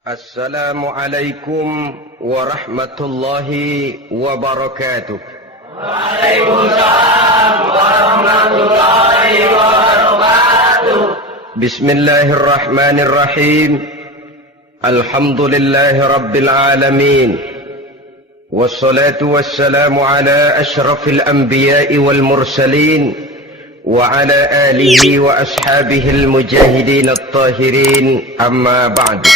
Assalamualaikum warahmatullahi wabarakatuh. Waalaikumsalam warahmatullahi wabarakatuh. Bismillahirrahmanirrahim. Alhamdulillahi rabbil alamin. Wassalatu wassalamu ala ashrafil anbiya'i wal mursalin wa ala alihi wa ashabihi al-mujahidin at-tahirin, amma ba'du.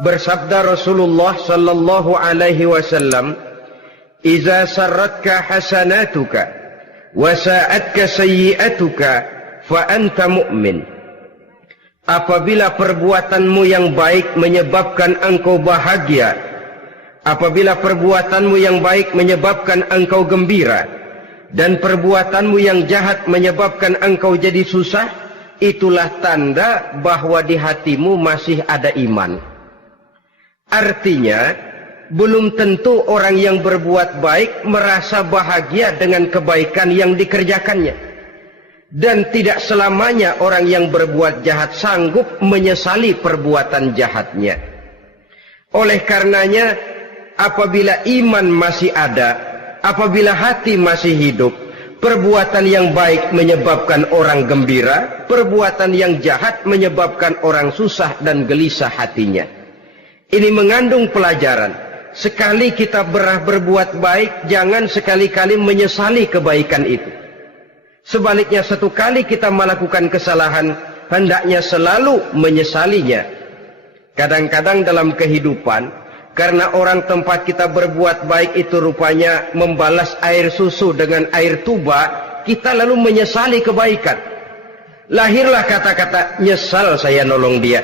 Bersabda Rasulullah sallallahu alaihi wasallam, "Iza sarratka hasanatuka wa sa'atka sayyi'atuka fa anta mu'min." Apabila perbuatanmu yang baik menyebabkan engkau bahagia, apabila perbuatanmu yang baik menyebabkan engkau gembira, dan perbuatanmu yang jahat menyebabkan engkau jadi susah, itulah tanda bahwa di hatimu masih ada iman. Artinya, belum tentu orang yang berbuat baik merasa bahagia dengan kebaikan yang dikerjakannya. Dan tidak selamanya orang yang berbuat jahat sanggup menyesali perbuatan jahatnya. Oleh karenanya, apabila iman masih ada, apabila hati masih hidup, perbuatan yang baik menyebabkan orang gembira, perbuatan yang jahat menyebabkan orang susah dan gelisah hatinya. Ini mengandung pelajaran. Sekali kita berbuat baik, jangan sekali-kali menyesali kebaikan itu. Sebaliknya, satu kali kita melakukan kesalahan, hendaknya selalu menyesalinya. Kadang-kadang dalam kehidupan, karena orang tempat kita berbuat baik itu rupanya membalas air susu dengan air tuba, kita lalu menyesali kebaikan. Lahirlah kata-kata, "Nyesal saya nolong dia."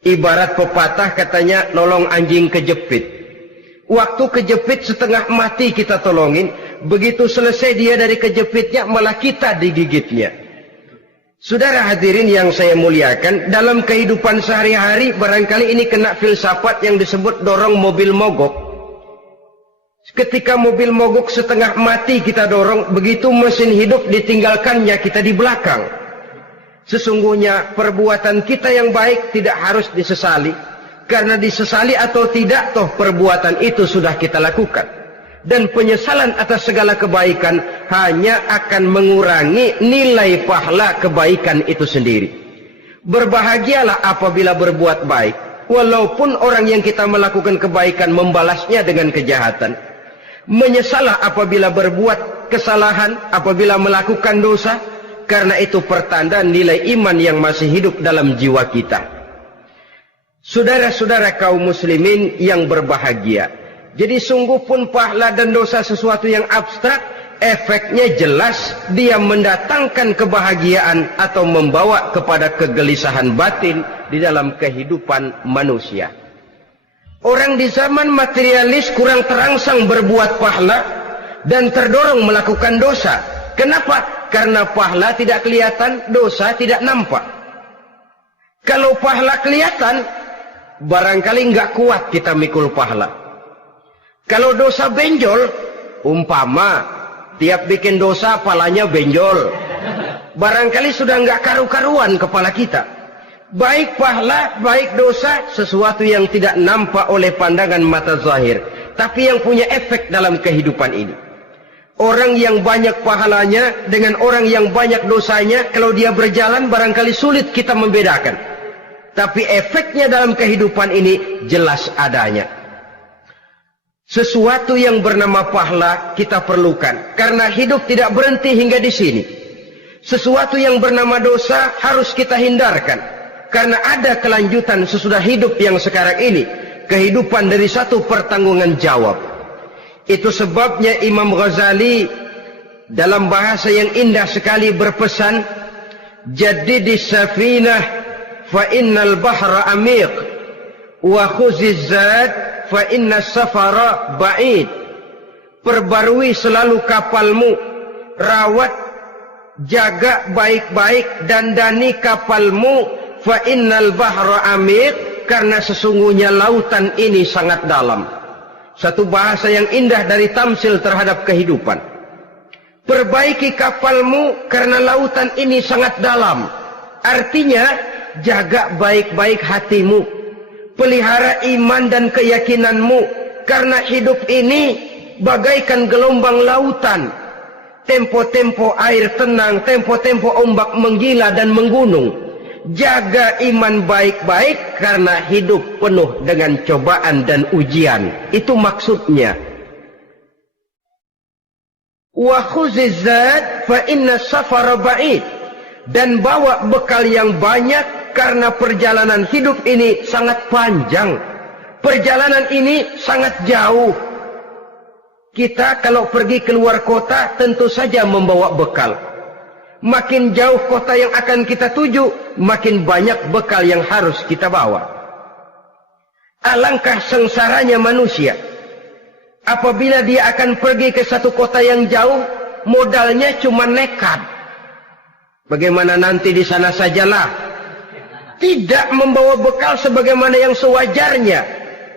Ibarat pepatah katanya, nolong anjing kejepit. Waktu kejepit setengah mati kita tolongin, begitu selesai dia dari kejepitnya, malah kita digigitnya. Saudara hadirin yang saya muliakan, dalam kehidupan sehari-hari barangkali ini kena filsafat yang disebut dorong mobil mogok. Ketika mobil mogok setengah mati kita dorong, begitu mesin hidup ditinggalkannya kita di belakang. Sesungguhnya perbuatan kita yang baik tidak harus disesali, karena disesali atau tidak, toh perbuatan itu sudah kita lakukan. Dan penyesalan atas segala kebaikan hanya akan mengurangi nilai pahala kebaikan itu sendiri. Berbahagialah apabila berbuat baik, walaupun orang yang kita melakukan kebaikan membalasnya dengan kejahatan. Menyesalah apabila berbuat kesalahan, apabila melakukan dosa, karena itu pertanda nilai iman yang masih hidup dalam jiwa kita. Saudara-saudara kaum muslimin yang berbahagia, jadi sungguh pun pahala dan dosa sesuatu yang abstrak, efeknya jelas dia mendatangkan kebahagiaan atau membawa kepada kegelisahan batin di dalam kehidupan manusia. Orang di zaman materialis kurang terangsang berbuat pahala dan terdorong melakukan dosa. Kenapa? Karena pahala tidak kelihatan, dosa tidak nampak. Kalau pahala kelihatan, barangkali nggak kuat kita mikul pahala. Kalau dosa benjol, umpama tiap bikin dosa palanya benjol, barangkali sudah nggak karu-karuan kepala kita. Baik pahala, baik dosa, sesuatu yang tidak nampak oleh pandangan mata zahir, tapi yang punya efek dalam kehidupan ini. Orang yang banyak pahalanya dengan orang yang banyak dosanya, kalau dia berjalan barangkali sulit kita membedakan. Tapi efeknya dalam kehidupan ini jelas adanya. Sesuatu yang bernama pahala kita perlukan, karena hidup tidak berhenti hingga di sini. Sesuatu yang bernama dosa harus kita hindarkan, karena ada kelanjutan sesudah hidup yang sekarang ini. Kehidupan dari satu pertanggungan jawab. Itu sebabnya Imam Ghazali dalam bahasa yang indah sekali berpesan, "Jaddidis safinah fa innal bahra amiq wa khuziz zad fa innas safara ba'id." Perbarui selalu kapalmu, rawat, jaga baik-baik, dandani kapalmu, fa innal bahra amiq, karena sesungguhnya lautan ini sangat dalam. Satu bahasa yang indah dari tamsil terhadap kehidupan. Perbaiki kapalmu karena lautan ini sangat dalam. Artinya, jaga baik-baik hatimu. Pelihara iman dan keyakinanmu, karena hidup ini bagaikan gelombang lautan. Tempo-tempo air tenang, tempo-tempo ombak menggila dan menggunung. Jaga iman baik-baik karena hidup penuh dengan cobaan dan ujian. Itu maksudnya. Wa khuziz zad fa inna safara ba'id. Dan bawa bekal yang banyak karena perjalanan hidup ini sangat panjang. Perjalanan ini sangat jauh. Kita kalau pergi keluar kota tentu saja membawa bekal. Makin jauh kota yang akan kita tuju, makin banyak bekal yang harus kita bawa. Alangkah sengsaranya manusia apabila dia akan pergi ke satu kota yang jauh, modalnya cuma nekat. Bagaimana nanti di sana sajalah. Tidak membawa bekal sebagaimana yang sewajarnya.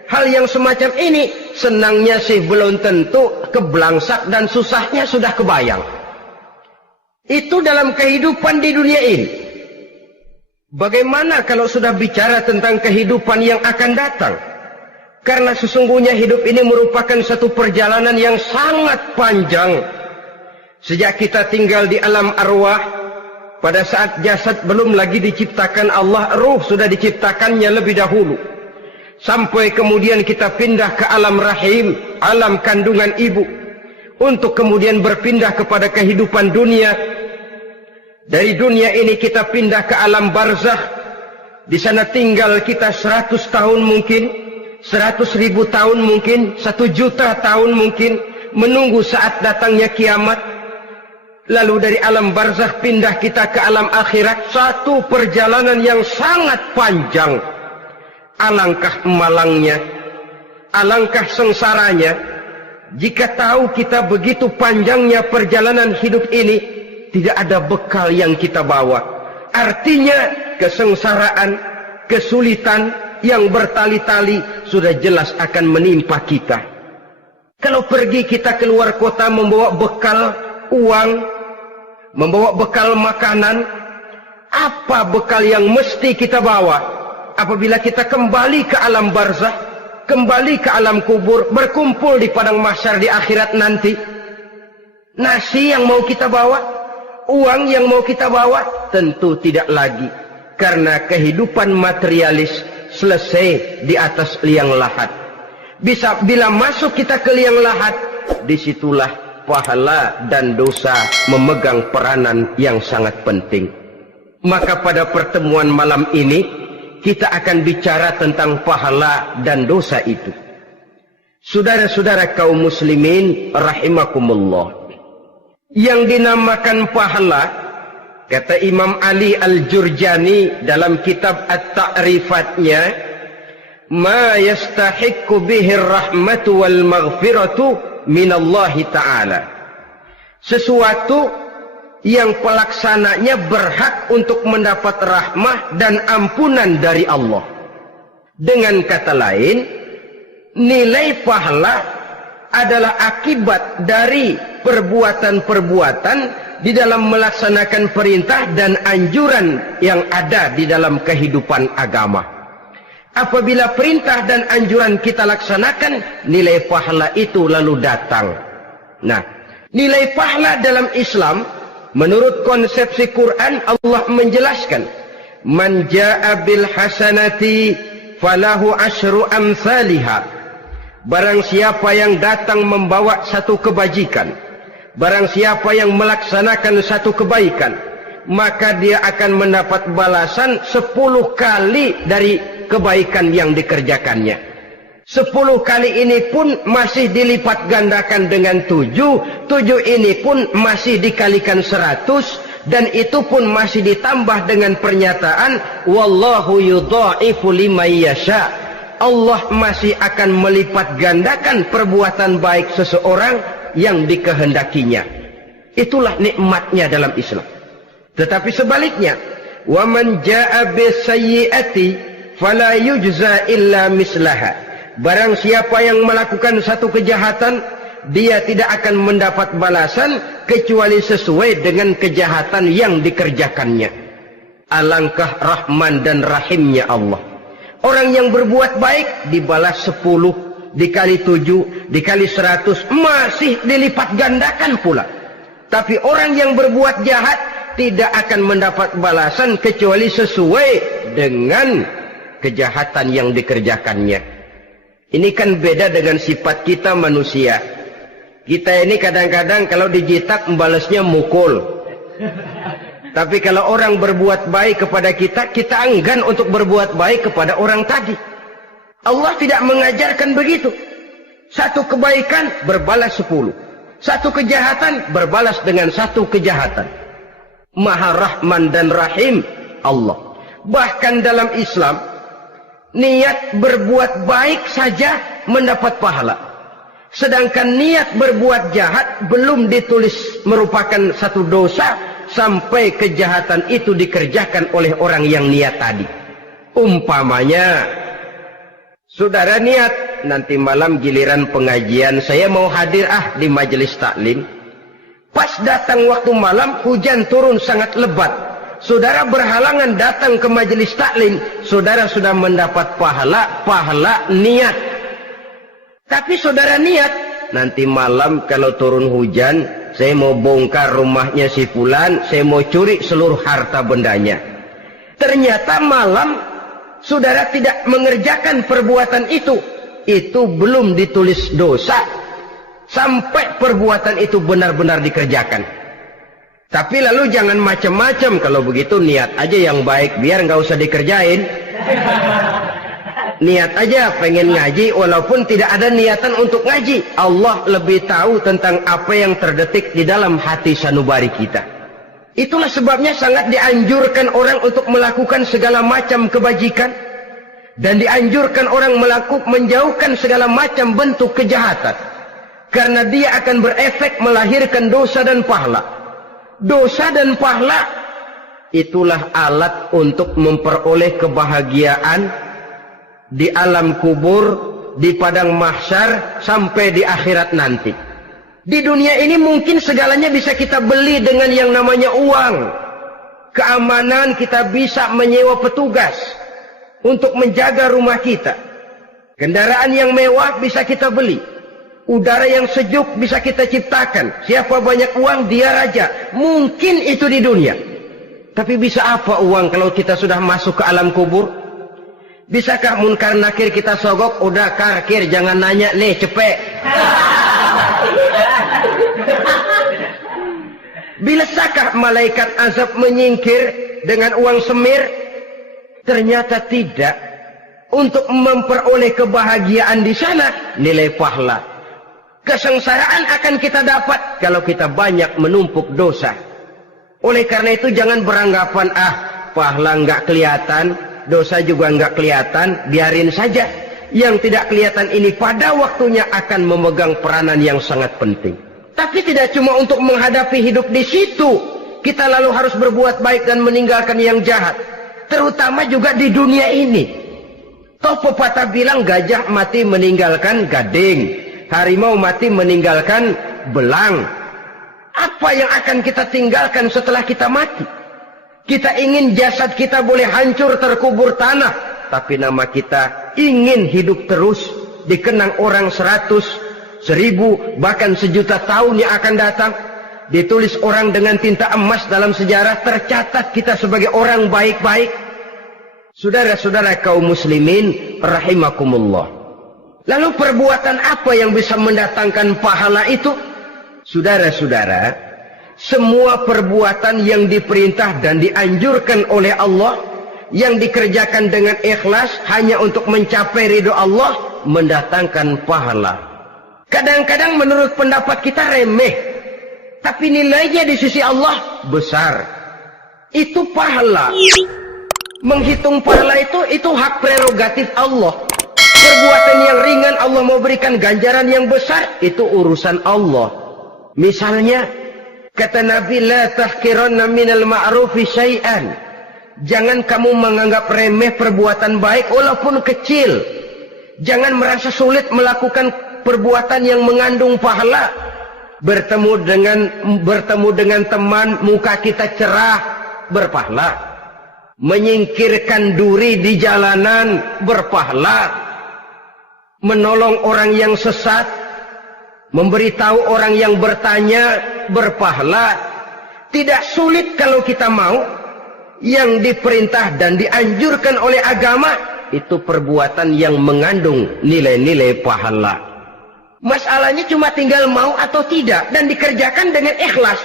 Hal yang semacam ini senangnya sih belum tentu, keblangsak dan susahnya sudah kebayang. Itu dalam kehidupan di dunia ini. Bagaimana kalau sudah bicara tentang kehidupan yang akan datang? Karena sesungguhnya hidup ini merupakan satu perjalanan yang sangat panjang. Sejak kita tinggal di alam arwah, pada saat jasad belum lagi diciptakan Allah, ruh sudah diciptakannya lebih dahulu. Sampai kemudian kita pindah ke alam rahim, alam kandungan ibu. Untuk kemudian berpindah kepada kehidupan dunia. Dari dunia ini kita pindah ke alam barzakh. Di sana tinggal kita 100 tahun mungkin, 100.000 tahun mungkin, 1 juta tahun mungkin, menunggu saat datangnya kiamat. Lalu dari alam barzakh pindah kita ke alam akhirat. Satu perjalanan yang sangat panjang. Alangkah malangnya, alangkah sengsaranya jika tahu kita begitu panjangnya perjalanan hidup ini, tidak ada bekal yang kita bawa. Artinya kesengsaraan, kesulitan yang bertali-tali sudah jelas akan menimpa kita. Kalau pergi kita keluar kota membawa bekal uang, membawa bekal makanan, apa bekal yang mesti kita bawa? Apabila kita kembali ke alam barzakh, kembali ke alam kubur, berkumpul di padang mahsyar di akhirat nanti, nasi yang mau kita bawa, uang yang mau kita bawa, tentu tidak lagi. Karena kehidupan materialis selesai di atas liang lahat. Bila masuk kita ke liang lahat, disitulah pahala dan dosa memegang peranan yang sangat penting. Maka pada pertemuan malam ini kita akan bicara tentang pahala dan dosa itu. Saudara-saudara kaum muslimin rahimakumullah, yang dinamakan pahala, kata Imam Ali Al-Jurjani dalam kitab At-Ta'rifatnya, ma yastahiqqu bihi ar-rahmatu wal maghfiratu minallahi ta'ala. Sesuatu yang pelaksananya berhak untuk mendapat rahmah dan ampunan dari Allah. Dengan kata lain, nilai pahala adalah akibat dari perbuatan-perbuatan di dalam melaksanakan perintah dan anjuran yang ada di dalam kehidupan agama. Apabila perintah dan anjuran kita laksanakan, nilai pahala itu lalu datang. Nah, nilai pahala dalam Islam, menurut konsepsi Quran, Allah menjelaskan, man jaa bil hasanati falahu asyru amsalihha. Barang siapa yang datang membawa satu kebajikan, barang siapa yang melaksanakan satu kebaikan, maka dia akan mendapat balasan 10 kali dari kebaikan yang dikerjakannya. 10 kali ini pun masih dilipat gandakan dengan 7 ini pun masih dikalikan 100, dan itu pun masih ditambah dengan pernyataan wallahu yudha'ifu liman yasha. Allah masih akan melipat gandakan perbuatan baik seseorang yang dikehendakinya. Itulah nikmatnya dalam Islam. Tetapi sebaliknya, wa man jaa'a bisayyi'ati fala yujza illa mislaha. Barang siapa yang melakukan satu kejahatan, dia tidak akan mendapat balasan kecuali sesuai dengan kejahatan yang dikerjakannya. Alangkah rahman dan rahimnya Allah. Orang yang berbuat baik dibalas 10, dikali 7, dikali 100, masih dilipat gandakan pula. Tapi orang yang berbuat jahat tidak akan mendapat balasan kecuali sesuai dengan kejahatan yang dikerjakannya. Ini kan beda dengan sifat kita manusia. Kita ini kadang-kadang kalau dijitak membalasnya mukul. Tapi kalau orang berbuat baik kepada kita, kita enggan untuk berbuat baik kepada orang tadi. Allah tidak mengajarkan begitu. Satu kebaikan berbalas 10. Satu kejahatan berbalas dengan satu kejahatan. Maha Rahman dan Rahim Allah. Bahkan dalam Islam, niat berbuat baik saja mendapat pahala. Sedangkan niat berbuat jahat belum ditulis merupakan satu dosa sampai kejahatan itu dikerjakan oleh orang yang niat tadi. Umpamanya, saudara niat, nanti malam giliran pengajian saya mau hadir di majelis taklim. Pas datang waktu malam, hujan turun sangat lebat. Saudara berhalangan datang ke majelis taklim, saudara sudah mendapat pahala niat. Tapi saudara niat, nanti malam kalau turun hujan, saya mau bongkar rumahnya si fulan, saya mau curi seluruh harta bendanya. Ternyata malam saudara tidak mengerjakan perbuatan itu belum ditulis dosa sampai perbuatan itu benar-benar dikerjakan. Tapi lalu jangan macam-macam. Kalau begitu niat aja yang baik, biar nggak usah dikerjain. Niat aja pengen ngaji walaupun tidak ada niatan untuk ngaji. Allah lebih tahu tentang apa yang terdetik di dalam hati sanubari kita. Itulah sebabnya sangat dianjurkan orang untuk melakukan segala macam kebajikan, dan dianjurkan orang menjauhkan segala macam bentuk kejahatan, karena dia akan berefek melahirkan dosa dan pahala. Dosa dan pahala itulah alat untuk memperoleh kebahagiaan di alam kubur, di padang mahsyar, sampai di akhirat nanti. Di dunia ini mungkin segalanya bisa kita beli dengan yang namanya uang. Keamanan kita bisa menyewa petugas untuk menjaga rumah kita. Kendaraan yang mewah bisa kita beli. Udara yang sejuk bisa kita ciptakan. Siapa banyak uang, dia raja. Mungkin itu di dunia. Tapi bisa apa uang kalau kita sudah masuk ke alam kubur? Bisakah munkar nakir kita sogok? Udah karkir, jangan nanya nih, cepet. Bisakah malaikat azab menyingkir dengan uang semir? Ternyata tidak. Untuk memperoleh kebahagiaan di sana, nilai pahala. Kesengsaraan akan kita dapat kalau kita banyak menumpuk dosa. Oleh karena itu jangan beranggapan, pahala nggak kelihatan, dosa juga nggak kelihatan, biarin saja. Yang tidak kelihatan ini pada waktunya akan memegang peranan yang sangat penting. Tapi tidak cuma untuk menghadapi hidup di situ, kita lalu harus berbuat baik dan meninggalkan yang jahat. Terutama juga di dunia ini. Toh pepatah bilang gajah mati meninggalkan gading, harimau mati meninggalkan belang. Apa yang akan kita tinggalkan setelah kita mati? Kita ingin jasad kita boleh hancur terkubur tanah, tapi nama kita ingin hidup terus, dikenang orang 100, 1000, bahkan 1.000.000 tahun yang akan datang. Ditulis orang dengan tinta emas dalam sejarah, tercatat kita sebagai orang baik-baik. Saudara-saudara kaum muslimin rahimakumullah. Lalu perbuatan apa yang bisa mendatangkan pahala itu? Saudara-saudara, semua perbuatan yang diperintah dan dianjurkan oleh Allah, yang dikerjakan dengan ikhlas hanya untuk mencapai ridho Allah, mendatangkan pahala. Kadang-kadang menurut pendapat kita remeh, tapi nilainya di sisi Allah besar. Itu pahala. Menghitung pahala itu hak prerogatif Allah. Perbuatan yang ringan Allah mau berikan ganjaran yang besar, itu urusan Allah. Misalnya, kata Nabi, la tahkiranna minal ma'rufi syai'an. Jangan kamu menganggap remeh perbuatan baik walaupun kecil. Jangan merasa sulit melakukan perbuatan yang mengandung pahala. Bertemu dengan teman, muka kita cerah, berpahala. menyingkirkan duri di jalanan berpahala, menolong orang yang sesat, memberitahu orang yang bertanya berpahala. Tidak sulit kalau kita mau. Yang diperintah dan dianjurkan oleh agama itu perbuatan yang mengandung nilai-nilai pahala. Masalahnya cuma tinggal mau atau tidak dan dikerjakan dengan ikhlas.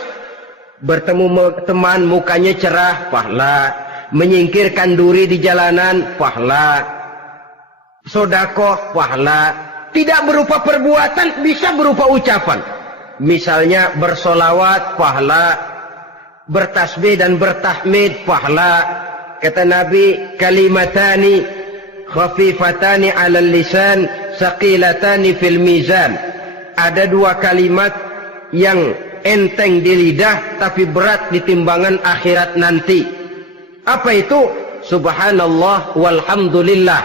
Bertemu teman mukanya cerah, pahala. Menyingkirkan duri di jalanan, pahala. Sedekah, pahala. Tidak berupa perbuatan, bisa berupa ucapan. Misalnya bersolawat, pahala. Bertasbih dan bertahmid, pahala. Kata Nabi, kalimatani khafifatani 'alal lisan, saqilatani fil mizan. Ada dua kalimat yang enteng di lidah tapi berat di timbangan akhirat nanti. Apa itu? Subhanallah walhamdulillah.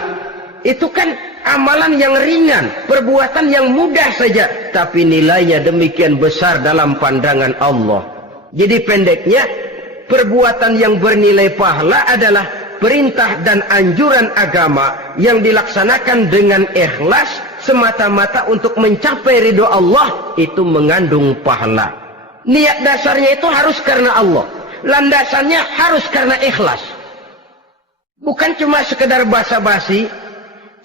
Itu kan amalan yang ringan, perbuatan yang mudah saja, tapi nilainya demikian besar dalam pandangan Allah. Jadi pendeknya, perbuatan yang bernilai pahala adalah perintah dan anjuran agama yang dilaksanakan dengan ikhlas semata-mata untuk mencapai ridho Allah, itu mengandung pahala. Niat dasarnya itu harus karena Allah, landasannya harus karena ikhlas. Bukan cuma sekedar basa-basi,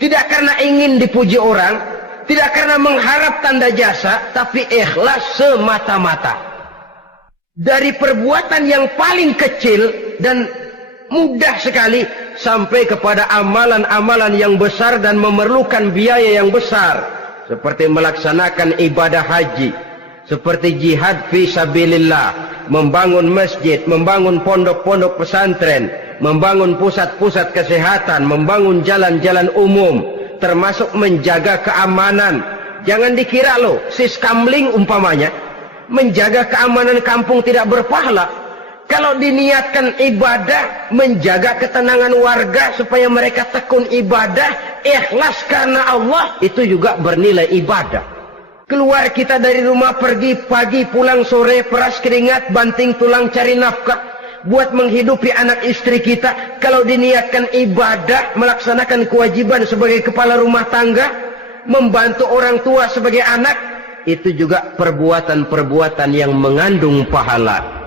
tidak karena ingin dipuji orang, tidak karena mengharap tanda jasa, tapi ikhlas semata-mata. Dari perbuatan yang paling kecil dan mudah sekali sampai kepada amalan-amalan yang besar dan memerlukan biaya yang besar, seperti melaksanakan ibadah haji, seperti jihad fi sabilillah, membangun masjid, membangun pondok-pondok pesantren, membangun pusat-pusat kesehatan, membangun jalan-jalan umum, termasuk menjaga keamanan. Jangan dikira loh, Siskamling umpamanya, menjaga keamanan kampung tidak berpahala. Kalau diniatkan ibadah, menjaga ketenangan warga supaya mereka tekun ibadah, ikhlas karena Allah, itu juga bernilai ibadah. Keluar kita dari rumah, pergi pagi, pulang sore, peras keringat, banting tulang cari nafkah buat menghidupi anak istri kita. Kalau diniatkan ibadah, melaksanakan kewajiban sebagai kepala rumah tangga, membantu orang tua sebagai anak, itu juga perbuatan-perbuatan yang mengandung pahala.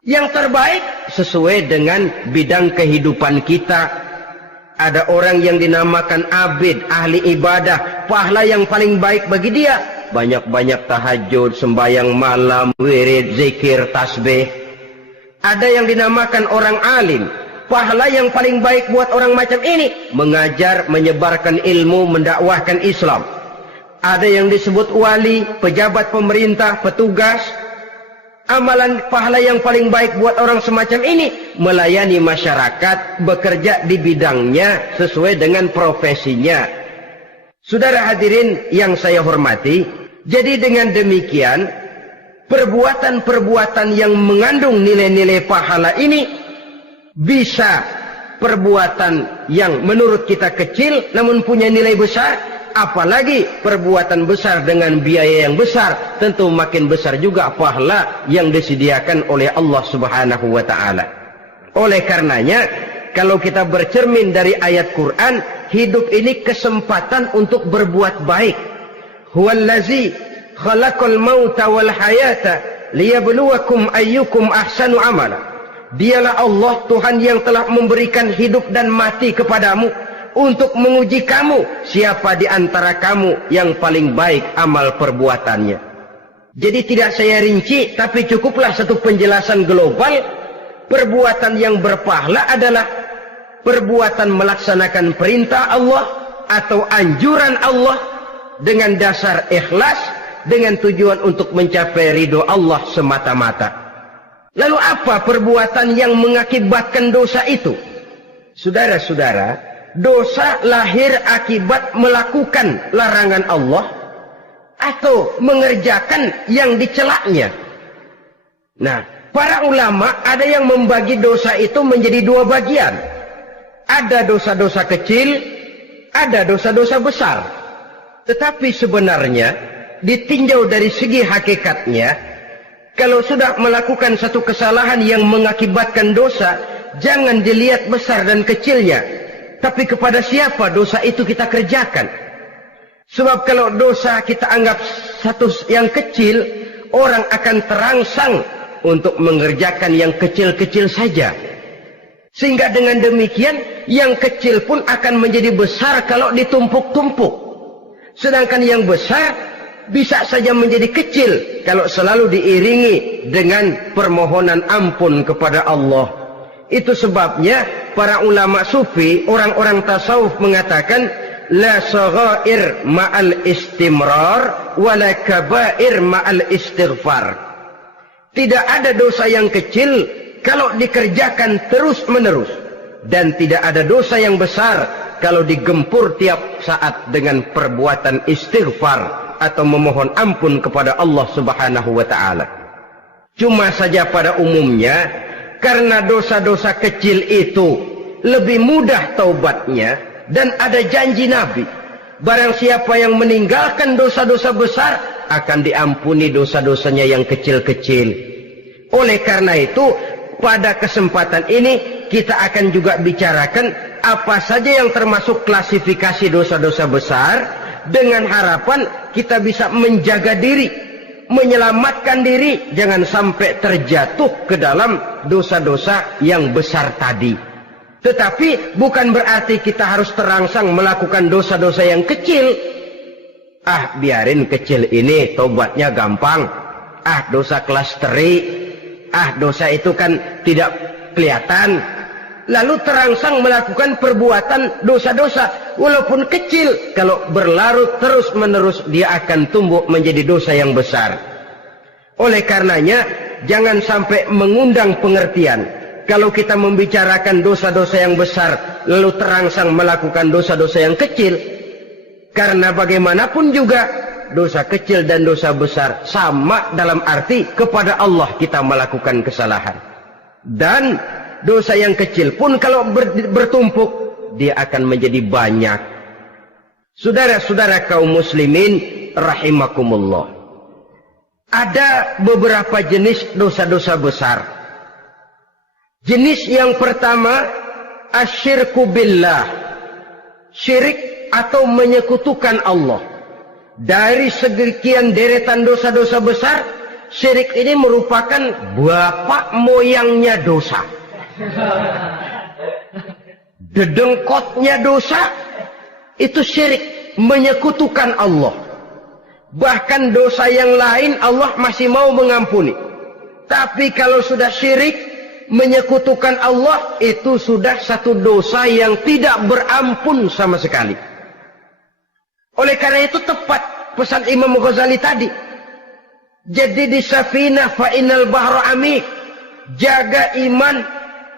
Yang terbaik sesuai dengan bidang kehidupan kita. Ada orang yang dinamakan abid, ahli ibadah, pahala yang paling baik bagi dia banyak-banyak tahajud, sembahyang malam, wirid, zikir, tasbih. Ada yang dinamakan orang alim, pahala yang paling baik buat orang macam ini mengajar, menyebarkan ilmu, mendakwahkan Islam. Ada yang disebut wali, pejabat pemerintah, petugas. Amalan pahala yang paling baik buat orang semacam ini melayani masyarakat, bekerja di bidangnya sesuai dengan profesinya. Saudara hadirin yang saya hormati, jadi dengan demikian perbuatan-perbuatan yang mengandung nilai-nilai pahala ini bisa perbuatan yang menurut kita kecil namun punya nilai besar. Apalagi perbuatan besar dengan biaya yang besar, tentu makin besar juga pahala yang disediakan oleh Allah Subhanahu wa ta'ala. Oleh karenanya, kalau kita bercermin dari ayat Quran, hidup ini kesempatan untuk berbuat baik. Huwallazi khalaqal mauta wal hayata liyabluwakum ayyukum ahsanu amala. Dialah Allah, Tuhan yang telah memberikan hidup dan mati kepadamu untuk menguji kamu, siapa di antara kamu yang paling baik amal perbuatannya. Jadi tidak saya rinci, tapi cukuplah satu penjelasan global. Perbuatan yang berpahala adalah perbuatan melaksanakan perintah Allah atau anjuran Allah dengan dasar ikhlas, dengan tujuan untuk mencapai ridho Allah semata-mata. Lalu apa perbuatan yang mengakibatkan dosa itu? Saudara-saudara, dosa lahir akibat melakukan larangan Allah atau mengerjakan yang dicelaknya. Nah, para ulama ada yang membagi dosa itu menjadi dua bagian. Ada dosa-dosa kecil, ada dosa-dosa besar. Tetapi sebenarnya ditinjau dari segi hakikatnya, kalau sudah melakukan satu kesalahan yang mengakibatkan dosa, jangan dilihat besar dan kecilnya, tapi kepada siapa dosa itu kita kerjakan. Sebab kalau dosa kita anggap satu yang kecil, orang akan terangsang untuk mengerjakan yang kecil-kecil saja. Sehingga dengan demikian, yang kecil pun akan menjadi besar kalau ditumpuk-tumpuk. Sedangkan yang besar bisa saja menjadi kecil kalau selalu diiringi dengan permohonan ampun kepada Allah. Itu sebabnya para ulama sufi, orang-orang tasawuf mengatakan, la saghair ma'al istimrar wa la kabair ma'al istighfar. Tidak ada dosa yang kecil kalau dikerjakan terus-menerus, dan tidak ada dosa yang besar kalau digempur tiap saat dengan perbuatan istighfar atau memohon ampun kepada Allah Subhanahu wa taala. Cuma saja pada umumnya, karena dosa-dosa kecil itu lebih mudah taubatnya, dan ada janji Nabi, barang siapa yang meninggalkan dosa-dosa besar akan diampuni dosa-dosanya yang kecil-kecil. Oleh karena itu, pada kesempatan ini kita akan juga bicarakan apa saja yang termasuk klasifikasi dosa-dosa besar, dengan harapan kita bisa menjaga diri, menyelamatkan diri, jangan sampai terjatuh ke dalam dosa-dosa yang besar tadi. Tetapi bukan berarti kita harus terangsang melakukan dosa-dosa yang kecil. Biarin kecil ini, tobatnya gampang. Dosa kelas teri. Dosa itu kan tidak kelihatan. Lalu terangsang melakukan perbuatan dosa-dosa walaupun kecil. Kalau berlarut terus-menerus, dia akan tumbuh menjadi dosa yang besar. Oleh karenanya, jangan sampai mengundang pengertian kalau kita membicarakan dosa-dosa yang besar lalu terangsang melakukan dosa-dosa yang kecil. Karena bagaimanapun juga dosa kecil dan dosa besar sama dalam arti kepada Allah kita melakukan kesalahan. Dan dosa yang kecil pun kalau bertumpuk, dia akan menjadi banyak. Saudara-saudara kaum muslimin rahimakumullah, ada beberapa jenis dosa-dosa besar. Jenis yang pertama, asyirku billah, syirik atau menyekutukan Allah. Dari sekian deretan dosa-dosa besar, syirik ini merupakan bapak moyangnya dosa. Dedengkotnya dosa itu syirik, menyekutukan Allah. Bahkan dosa yang lain Allah masih mau mengampuni, tapi kalau sudah syirik, menyekutukan Allah, itu sudah satu dosa yang tidak berampun sama sekali. Oleh karena itu tepat pesan Imam Ghazali tadi, jadi di safinah fa innal bahra amik, jaga iman,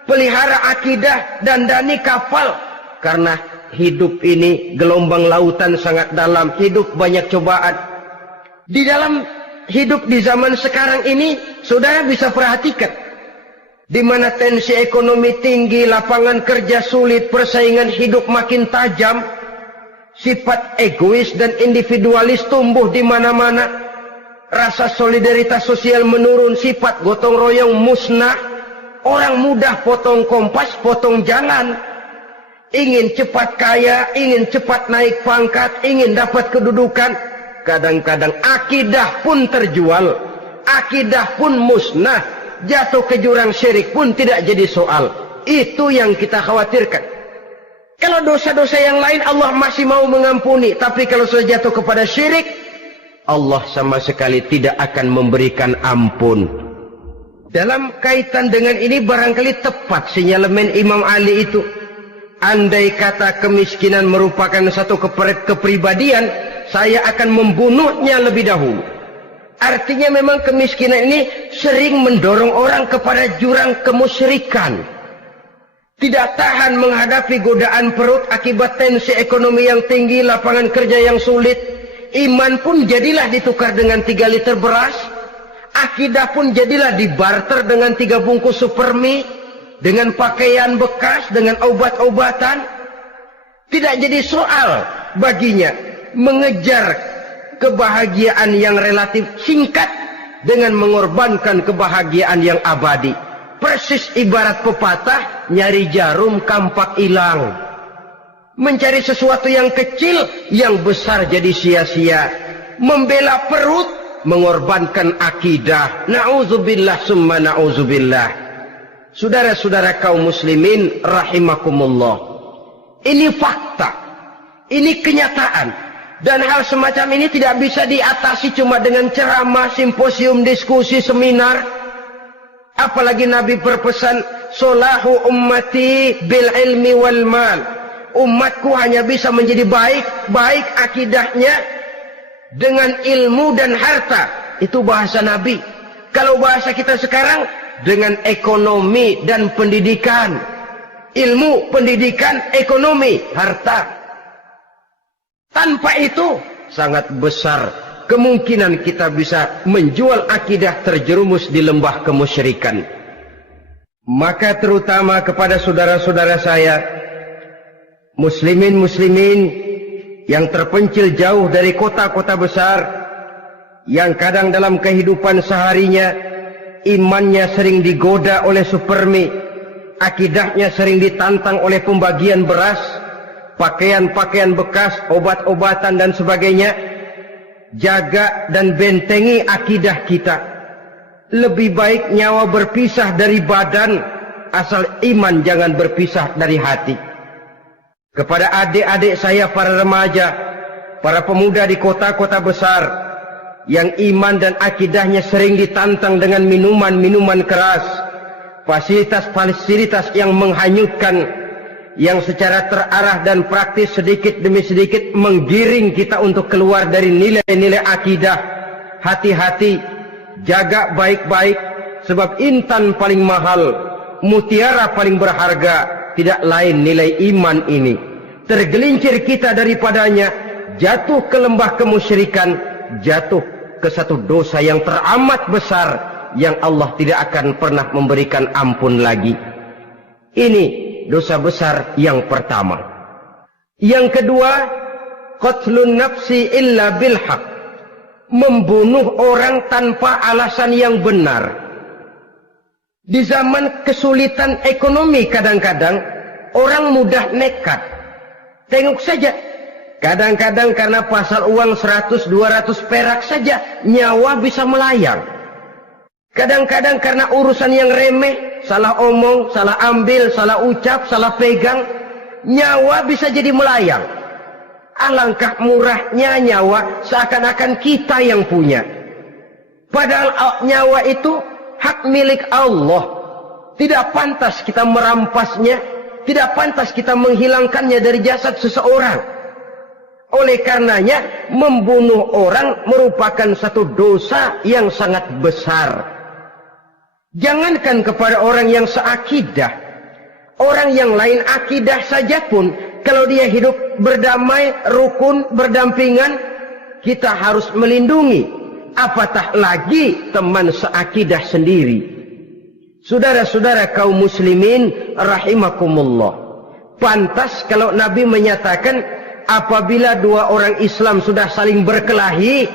pelihara akidah, dandani kapal. Karena hidup ini gelombang lautan sangat dalam, hidup banyak cobaan. Di dalam hidup di zaman sekarang ini, saudara bisa perhatikan, di mana tensi ekonomi tinggi, lapangan kerja sulit, persaingan hidup makin tajam, sifat egois dan individualis tumbuh di mana-mana, rasa solidaritas sosial menurun, sifat gotong royong musnah, orang mudah potong kompas, potong jalan, ingin cepat kaya, ingin cepat naik pangkat, ingin dapat kedudukan. Kadang-kadang akidah pun terjual, akidah pun musnah, jatuh ke jurang syirik pun tidak jadi soal. Itu yang kita khawatirkan. Kalau dosa-dosa yang lain Allah masih mau mengampuni, tapi kalau sudah jatuh kepada syirik, Allah sama sekali tidak akan memberikan ampun. Dalam kaitan dengan ini barangkali tepat sinyalemen Imam Ali itu. Andai kata kemiskinan merupakan satu kepribadian, saya akan membunuhnya lebih dahulu. Artinya memang kemiskinan ini sering mendorong orang kepada jurang kemusyrikan. Tidak tahan menghadapi godaan perut akibat tensi ekonomi yang tinggi, lapangan kerja yang sulit. Iman pun jadilah ditukar dengan 3 liter beras. Akidah pun jadilah dibarter dengan 3 bungkus supermi, dengan pakaian bekas, dengan obat-obatan. Tidak jadi soal baginya mengejar kebahagiaan yang relatif singkat dengan mengorbankan kebahagiaan yang abadi. Persis ibarat pepatah, nyari jarum kampak hilang. Mencari sesuatu yang kecil, yang besar jadi sia-sia. Membela perut, mengorbankan akidah. Na'udzubillah summa na'udzubillah. Saudara-saudara kaum muslimin rahimakumullah. Ini fakta. Ini kenyataan. Dan hal semacam ini tidak bisa diatasi cuma dengan ceramah, simposium, diskusi, seminar. Apalagi Nabi berpesan, solahu ummati bil ilmi wal mal. Umatku hanya bisa menjadi baik akidahnya dengan ilmu dan harta. Itu bahasa Nabi. Kalau bahasa kita sekarang, dengan ekonomi dan pendidikan. Ilmu, pendidikan, ekonomi, harta. Tanpa itu, sangat besar kemungkinan kita bisa menjual akidah terjerumus di lembah kemusyrikan. Maka terutama kepada saudara-saudara saya, muslimin yang terpencil jauh dari kota-kota besar, yang kadang dalam kehidupan seharinya imannya sering digoda oleh supermi, akidahnya sering ditantang oleh pembagian beras, pakaian-pakaian bekas, obat-obatan dan sebagainya. Jaga dan bentengi akidah kita. Lebih baik nyawa berpisah dari badan, asal iman jangan berpisah dari hati. Kepada adik-adik saya para remaja, para pemuda di kota-kota besar, yang iman dan akidahnya sering ditantang dengan minuman-minuman keras, fasilitas-fasilitas yang menghanyutkan, yang secara terarah dan praktis sedikit demi sedikit menggiring kita untuk keluar dari nilai-nilai akidah. Hati-hati, jaga baik-baik, sebab intan paling mahal, mutiara paling berharga, tidak lain nilai iman ini. Tergelincir kita daripadanya, jatuh ke lembah kemusyrikan, jatuh ke satu dosa yang teramat besar, yang Allah tidak akan pernah memberikan ampun lagi. Ini dosa besar yang pertama. Yang kedua, qatlun nafsi illa bilhaq, membunuh orang tanpa alasan yang benar. Di zaman kesulitan ekonomi kadang-kadang orang mudah nekat. Tengok saja, kadang-kadang karena pasar uang 100-200 perak saja nyawa bisa melayang. Kadang-kadang karena urusan yang remeh, salah omong, salah ambil, salah ucap, salah pegang, nyawa bisa jadi melayang. Alangkah murahnya nyawa, seakan-akan kita yang punya. Padahal nyawa itu hak milik Allah. Tidak pantas kita merampasnya, tidak pantas kita menghilangkannya dari jasad seseorang. Oleh karenanya, membunuh orang merupakan satu dosa yang sangat besar. Jangankan kepada orang yang seakidah, orang yang lain akidah saja pun, kalau dia hidup berdamai, rukun, berdampingan, kita harus melindungi. Apatah lagi teman seakidah sendiri. Saudara-saudara kaum muslimin rahimakumullah, pantas kalau Nabi menyatakan apabila dua orang Islam sudah saling berkelahi,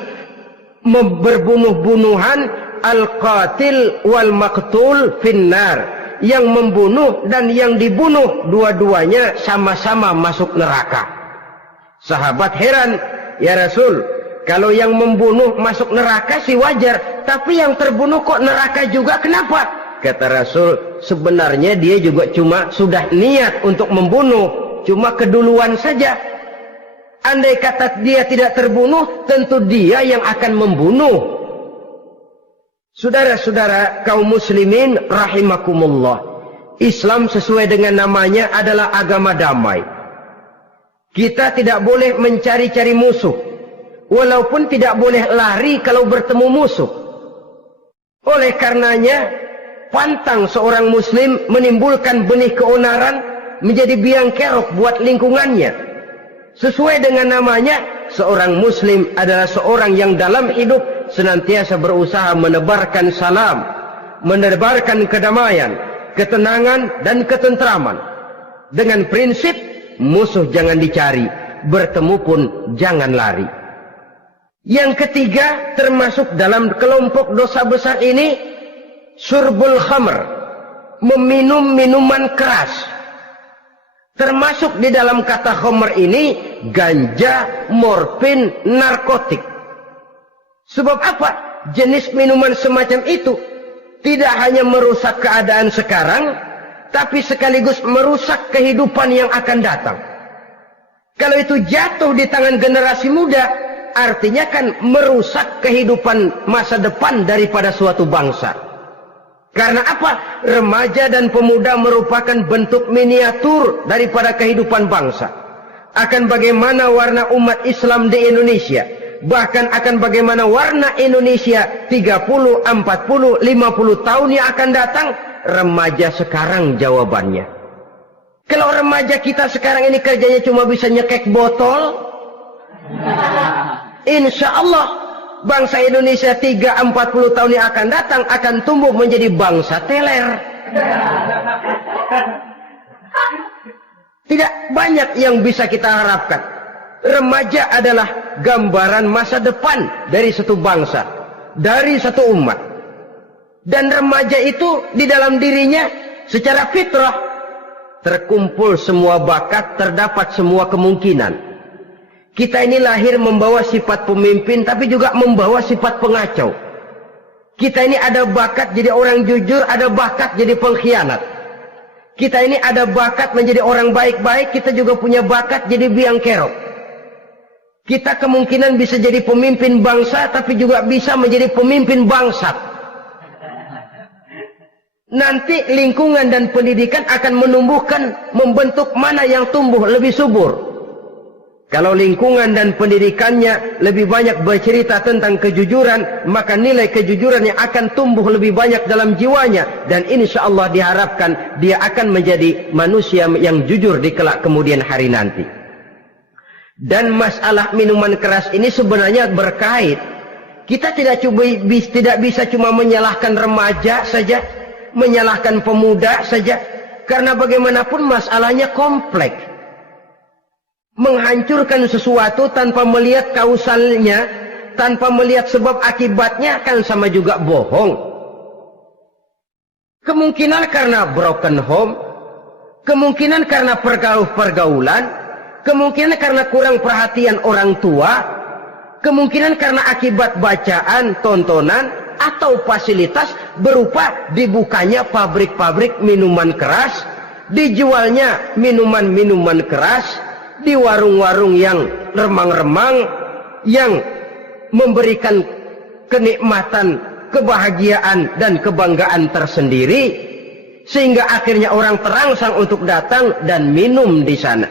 berbunuh-bunuhan, al-qatil wal maqtul finnar, yang membunuh dan yang dibunuh dua-duanya sama-sama masuk neraka. Sahabat heran, ya Rasul, kalau yang membunuh masuk neraka sih wajar, tapi yang terbunuh kok neraka juga, kenapa? Kata Rasul, sebenarnya dia juga cuma sudah niat untuk membunuh, cuma keduluan saja. Andai kata dia tidak terbunuh, tentu dia yang akan membunuh. Saudara-saudara kaum muslimin rahimakumullah, Islam sesuai dengan namanya adalah agama damai. Kita tidak boleh mencari-cari musuh, walaupun tidak boleh lari kalau bertemu musuh. Oleh karenanya, pantang seorang muslim menimbulkan benih keonaran menjadi biang kerok buat lingkungannya. Sesuai dengan namanya, seorang muslim adalah seorang yang dalam hidup senantiasa berusaha menebarkan salam, menebarkan kedamaian, ketenangan dan ketentraman. Dengan prinsip musuh jangan dicari, bertemu pun jangan lari. Yang ketiga, termasuk dalam kelompok dosa besar ini, syurbul khamr, meminum minuman keras. Termasuk di dalam kata khamr ini ganja, morfin, narkotik. Sebab apa? Jenis minuman semacam itu tidak hanya merusak keadaan sekarang, tapi sekaligus merusak kehidupan yang akan datang. Kalau itu jatuh di tangan generasi muda, artinya kan merusak kehidupan masa depan daripada suatu bangsa. Karena apa? Remaja dan pemuda merupakan bentuk miniatur daripada kehidupan bangsa. Akan bagaimana warna umat Islam di Indonesia. Bahkan akan bagaimana warna Indonesia 30, 40, 50 tahun yang akan datang. Remaja sekarang jawabannya. Kalau remaja kita sekarang ini kerjanya cuma bisa nyekek botol, insya Allah bangsa Indonesia 30-40 tahun yang akan datang akan tumbuh menjadi bangsa teler. Tidak banyak yang bisa kita harapkan. Remaja adalah gambaran masa depan dari satu bangsa, dari satu umat. Dan remaja itu di dalam dirinya secara fitrah terkumpul semua bakat, terdapat semua kemungkinan. Kita ini lahir membawa sifat pemimpin, tapi juga membawa sifat pengacau. Kita ini ada bakat jadi orang jujur, ada bakat jadi pengkhianat. Kita ini ada bakat menjadi orang baik-baik, kita juga punya bakat jadi biang kerok. Kita kemungkinan bisa jadi pemimpin bangsa, tapi juga bisa menjadi pemimpin bangsat. Nanti lingkungan dan pendidikan akan menumbuhkan, membentuk mana yang tumbuh lebih subur. Kalau lingkungan dan pendidikannya lebih banyak bercerita tentang kejujuran, maka nilai kejujuran yang akan tumbuh lebih banyak dalam jiwanya. Dan insya Allah diharapkan dia akan menjadi manusia yang jujur di kelak kemudian hari nanti. Dan masalah minuman keras ini sebenarnya berkait. Kita tidak bisa cuma menyalahkan remaja saja, menyalahkan pemuda saja. Karena bagaimanapun masalahnya kompleks. Menghancurkan sesuatu tanpa melihat kausalnya, tanpa melihat sebab akibatnya kan sama juga bohong. Kemungkinan karena broken home, kemungkinan karena pergaulan, kemungkinan karena kurang perhatian orang tua, kemungkinan karena akibat bacaan, tontonan, atau fasilitas berupa dibukanya pabrik-pabrik minuman keras, dijualnya minuman-minuman keras, di warung-warung yang remang-remang, yang memberikan kenikmatan, kebahagiaan dan kebanggaan tersendiri, sehingga akhirnya orang terangsang untuk datang dan minum di sana.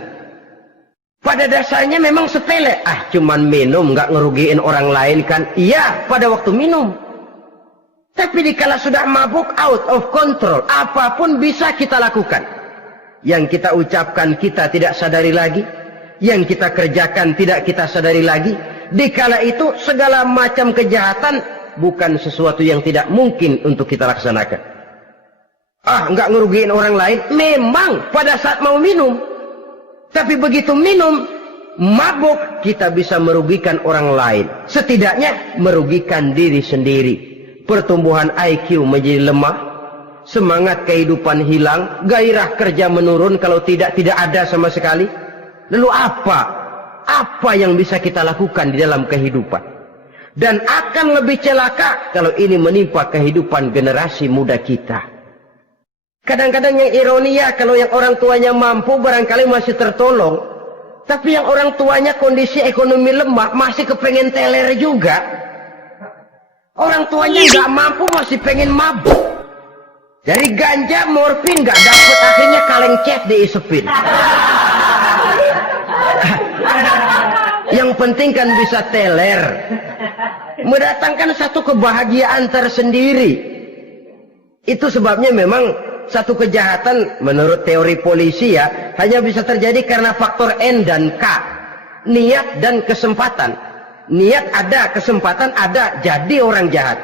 Pada dasarnya memang sepele, cuman minum nggak ngerugiin orang lain kan? Iya, pada waktu minum. Tapi dikala sudah mabuk, out of control, apapun bisa kita lakukan. Yang kita ucapkan kita tidak sadari lagi, yang kita kerjakan tidak kita sadari lagi. Dikala itu segala macam kejahatan bukan sesuatu yang tidak mungkin untuk kita laksanakan. Nggak ngerugiin orang lain, memang pada saat mau minum. Tapi begitu minum, mabuk, kita bisa merugikan orang lain. Setidaknya merugikan diri sendiri. Pertumbuhan IQ menjadi lemah, semangat kehidupan hilang, gairah kerja menurun, kalau tidak ada sama sekali. Lalu apa yang bisa kita lakukan di dalam kehidupan? Dan akan lebih celaka kalau ini menimpa kehidupan generasi muda kita. Kadang-kadang yang ironi ya, kalau yang orang tuanya mampu barangkali masih tertolong, tapi yang orang tuanya kondisi ekonomi lemah masih kepengen teler juga. Orang tuanya nggak mampu masih pengen mabuk. Dari ganja, morfin nggak dapet, akhirnya kaleng cet diisepin. Yang penting kan bisa teler, mendatangkan satu kebahagiaan tersendiri. Itu sebabnya memang satu kejahatan menurut teori polisi ya hanya bisa terjadi karena faktor N dan K, niat dan kesempatan. Niat ada, kesempatan ada, jadi orang jahat.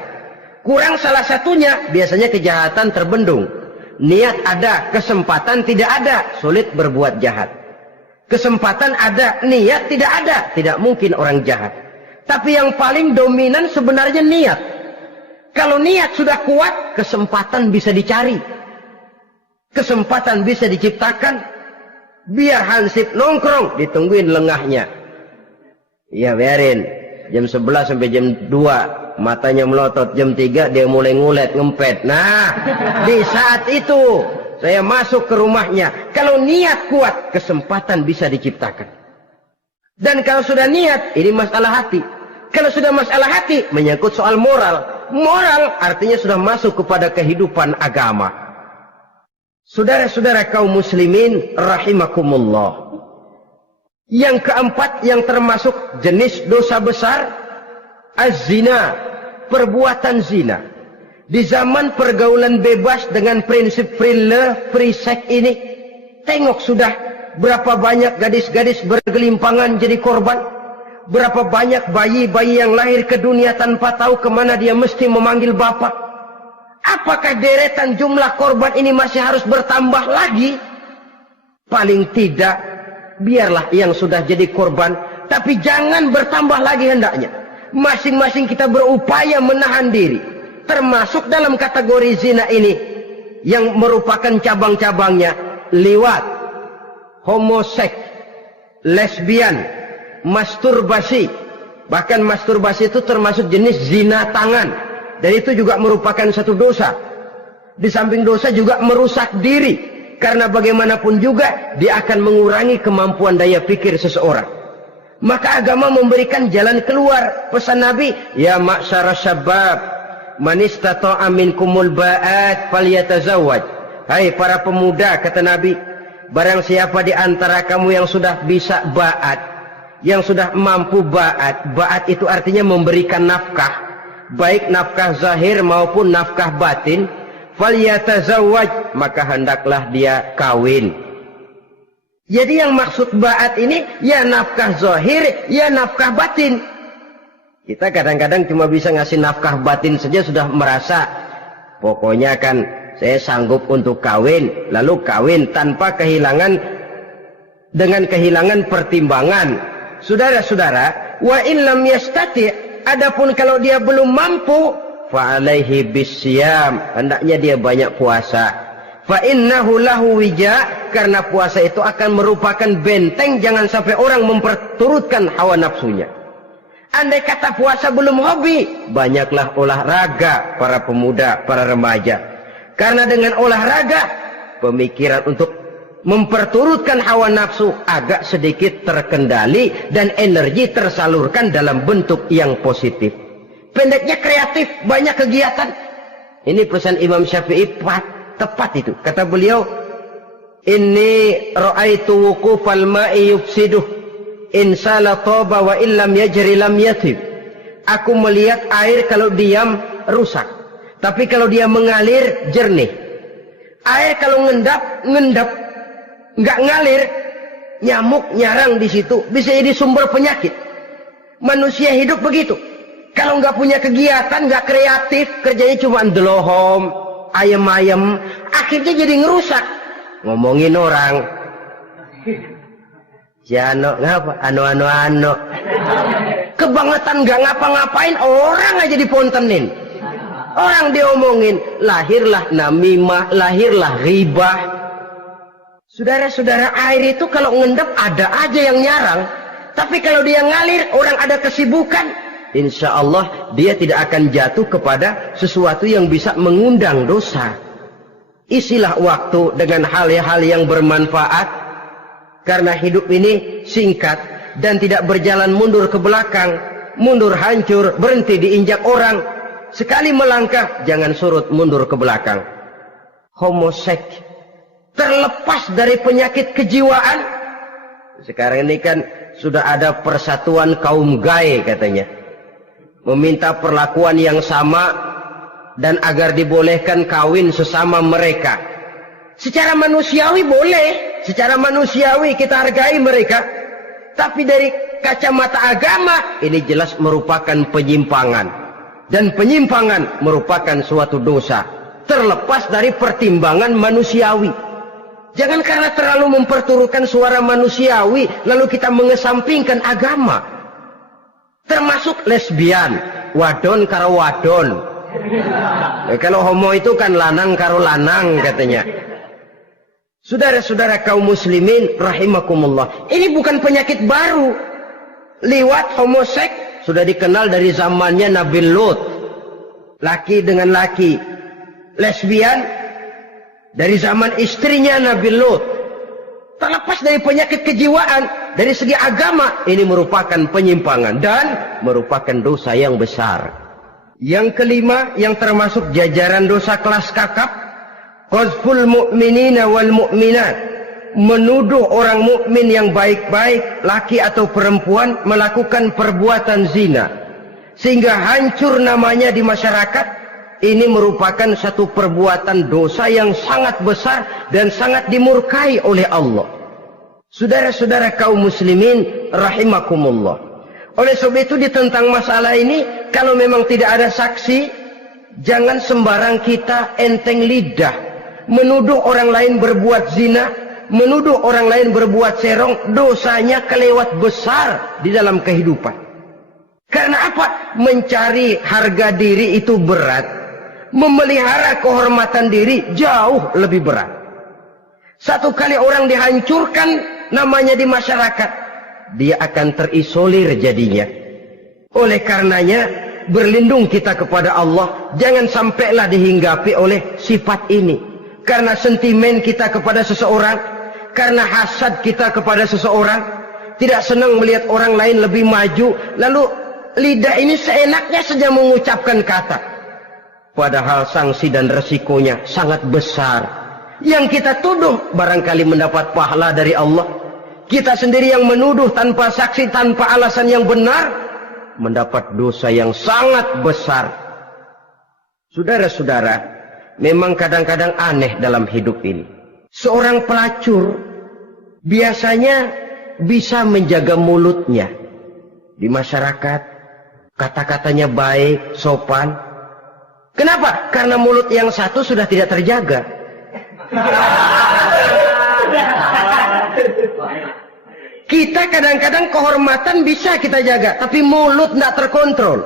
Kurang salah satunya, biasanya kejahatan terbendung. Niat ada, kesempatan tidak ada, sulit berbuat jahat. Kesempatan ada, niat tidak ada, tidak mungkin orang jahat. Tapi yang paling dominan sebenarnya niat. Kalau niat sudah kuat, kesempatan bisa dicari. Kesempatan bisa diciptakan. Biar Hansip nongkrong, ditungguin lengahnya. Ya biarin. Jam 11 sampai jam 2. Matanya melotot. Jam 3 dia mulai ngulet, ngempet. Nah, di saat itu saya masuk ke rumahnya. Kalau niat kuat, kesempatan bisa diciptakan. Dan kalau sudah niat, ini masalah hati. Kalau sudah masalah hati, menyangkut soal moral. Moral artinya sudah masuk kepada kehidupan agama. Saudara-saudara kaum muslimin rahimakumullah. Yang keempat yang termasuk jenis dosa besar, az-zina, perbuatan zina. Di zaman pergaulan bebas dengan prinsip free love, free sex ini, tengok sudah berapa banyak gadis-gadis bergelimpangan jadi korban. Berapa banyak bayi-bayi yang lahir ke dunia tanpa tahu kemana dia mesti memanggil bapak. Apakah deretan jumlah korban ini masih harus bertambah lagi? Paling tidak, biarlah yang sudah jadi korban, tapi jangan bertambah lagi hendaknya. Masing-masing kita berupaya menahan diri. Termasuk dalam kategori zina ini, yang merupakan cabang-cabangnya, liwat, homoseks, lesbian, masturbasi. Bahkan masturbasi itu termasuk jenis zina tangan. Dan itu juga merupakan satu dosa. Di samping dosa juga merusak diri. Karena bagaimanapun juga dia akan mengurangi kemampuan daya pikir seseorang. Maka agama memberikan jalan keluar. Pesan Nabi, ya ma'syara syabab, man istata'a minkumul ba'at falyatazawwaj. Hai para pemuda, kata Nabi, barang siapa di antara kamu yang sudah bisa ba'at, yang sudah mampu ba'at. Ba'at itu artinya memberikan nafkah, baik nafkah zahir maupun nafkah batin. Falyatazawwaj, maka hendaklah dia kawin. Jadi yang maksud ba'at ini ya nafkah zahir, ya nafkah batin. Kita kadang-kadang cuma bisa ngasih nafkah batin saja sudah merasa pokoknya kan saya sanggup untuk kawin, lalu kawin tanpa kehilangan, dengan kehilangan pertimbangan. Saudara-saudara, wa in lam yastati', adapun kalau dia belum mampu, fa alaihi bisyam, hendaknya dia banyak puasa. Fa innahu lahu wija, karena puasa itu akan merupakan benteng jangan sampai orang memperturutkan hawa nafsunya. Andai kata puasa belum hobi, banyaklah olahraga para pemuda, para remaja. Karena dengan olahraga, pemikiran untuk memperturutkan hawa nafsu agak sedikit terkendali dan energi tersalurkan dalam bentuk yang positif. Pendeknya kreatif, banyak kegiatan. Ini pesan Imam Syafi'i tepat itu. Kata beliau, inni ra'aitu wuqufal ma'i yufsiduh, insala toba wa illam yajri lam yatib. Aku melihat air kalau diam rusak, tapi kalau dia mengalir jernih. Air kalau ngendap, nggak ngalir, nyamuk nyarang di situ, bisa jadi sumber penyakit. Manusia hidup begitu. Kalau nggak punya kegiatan, nggak kreatif, kerjanya cuma ndelohom, ayam-ayam, akhirnya jadi ngerusak. Ngomongin orang, si Ano ngapa? Ano. Kebangetan nggak ngapa-ngapain, orang aja dipontenin. Orang diomongin, lahirlah namimah, lahirlah ribah. Saudara-saudara, air itu kalau ngendap ada aja yang nyarang. Tapi kalau dia ngalir, orang ada kesibukan, insya Allah dia tidak akan jatuh kepada sesuatu yang bisa mengundang dosa. Isilah waktu dengan hal-hal yang bermanfaat. Karena hidup ini singkat dan tidak berjalan mundur ke belakang. Mundur hancur, berhenti diinjak orang. Sekali melangkah, jangan surut mundur ke belakang. Homoseks, terlepas dari penyakit kejiwaan. Sekarang ini kan sudah ada persatuan kaum gay katanya. Meminta perlakuan yang sama dan agar dibolehkan kawin sesama mereka. Secara manusiawi boleh, secara manusiawi kita hargai mereka. Tapi dari kacamata agama ini jelas merupakan penyimpangan. Dan penyimpangan merupakan suatu dosa. Terlepas dari pertimbangan manusiawi. Jangan karena terlalu memperturutkan suara manusiawi lalu kita mengesampingkan agama. Termasuk lesbian, wadon karo wadon. Kalau homo itu kan lanang karo lanang katanya. Saudara-saudara kaum muslimin rahimakumullah, ini bukan penyakit baru. Liwat, homoseks sudah dikenal dari zamannya Nabi Lut, laki dengan laki. Lesbian dari zaman istrinya Nabi Lut. Terlepas dari penyakit kejiwaan, dari segi agama ini merupakan penyimpangan dan merupakan dosa yang besar. Yang kelima, yang termasuk jajaran dosa kelas kakap, qazful mu'minina wal mu'minat, menuduh orang mukmin yang baik-baik, laki atau perempuan, melakukan perbuatan zina sehingga hancur namanya di masyarakat. Ini merupakan satu perbuatan dosa yang sangat besar dan sangat dimurkai oleh Allah. Saudara-saudara kaum muslimin rahimakumullah, oleh sebab itu tentang masalah ini, kalau memang tidak ada saksi, jangan sembarang kita enteng lidah menuduh orang lain berbuat zina, menuduh orang lain berbuat serong. Dosanya kelewat besar di dalam kehidupan. Karena apa? Mencari harga diri itu berat, memelihara kehormatan diri jauh lebih berat. Satu kali orang dihancurkan namanya di masyarakat, dia akan terisolir jadinya. Oleh karenanya, berlindung kita kepada Allah, jangan sampailah dihinggapi oleh sifat ini. Karena sentimen kita kepada seseorang, karena hasad kita kepada seseorang, tidak senang melihat orang lain lebih maju, lalu lidah ini seenaknya saja mengucapkan kata. Padahal sanksi dan resikonya sangat besar. Yang kita tuduh barangkali mendapat pahala dari Allah. Kita sendiri yang menuduh tanpa saksi, tanpa alasan yang benar, mendapat dosa yang sangat besar. Saudara-saudara, memang kadang-kadang aneh dalam hidup ini. Seorang pelacur biasanya bisa menjaga mulutnya di masyarakat, kata-katanya baik, sopan. Kenapa? Karena mulut yang satu sudah tidak terjaga. Kita kadang-kadang kehormatan bisa kita jaga, tapi mulut tidak terkontrol.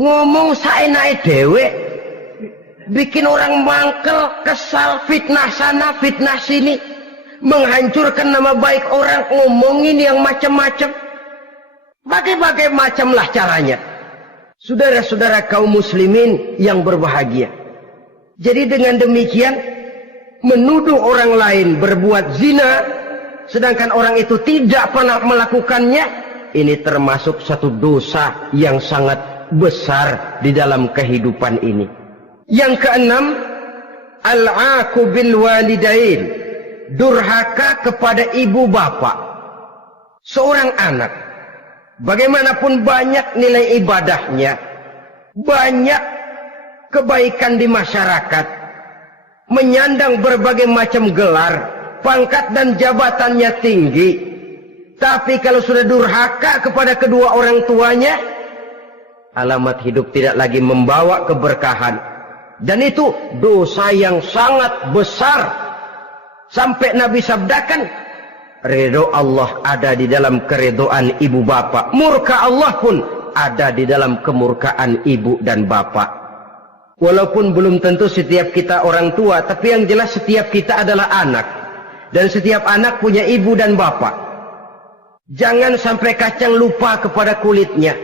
Ngomong saenake dewe, bikin orang mangkel, kesal, fitnah sana, fitnah sini, menghancurkan nama baik orang, ngomongin yang macam-macam. Bagai-bagai macamlah caranya. Saudara-saudara kaum muslimin yang berbahagia. Jadi dengan demikian, menuduh orang lain berbuat zina, sedangkan orang itu tidak pernah melakukannya, ini termasuk satu dosa yang sangat besar di dalam kehidupan ini. Yang keenam, al-'aqu bil walidain, durhaka kepada ibu bapak. Seorang anak, bagaimanapun banyak nilai ibadahnya, banyak kebaikan di masyarakat, menyandang berbagai macam gelar, pangkat dan jabatannya tinggi, tapi kalau sudah durhaka kepada kedua orang tuanya, alamat hidup tidak lagi membawa keberkahan. Dan itu dosa yang sangat besar. Sampai Nabi sabdakan, ridho Allah ada di dalam keridhaan ibu bapak. Murka Allah pun ada di dalam kemurkaan ibu dan bapak. Walaupun belum tentu setiap kita orang tua, tapi yang jelas setiap kita adalah anak. Dan setiap anak punya ibu dan bapak. Jangan sampai kacang lupa kepada kulitnya.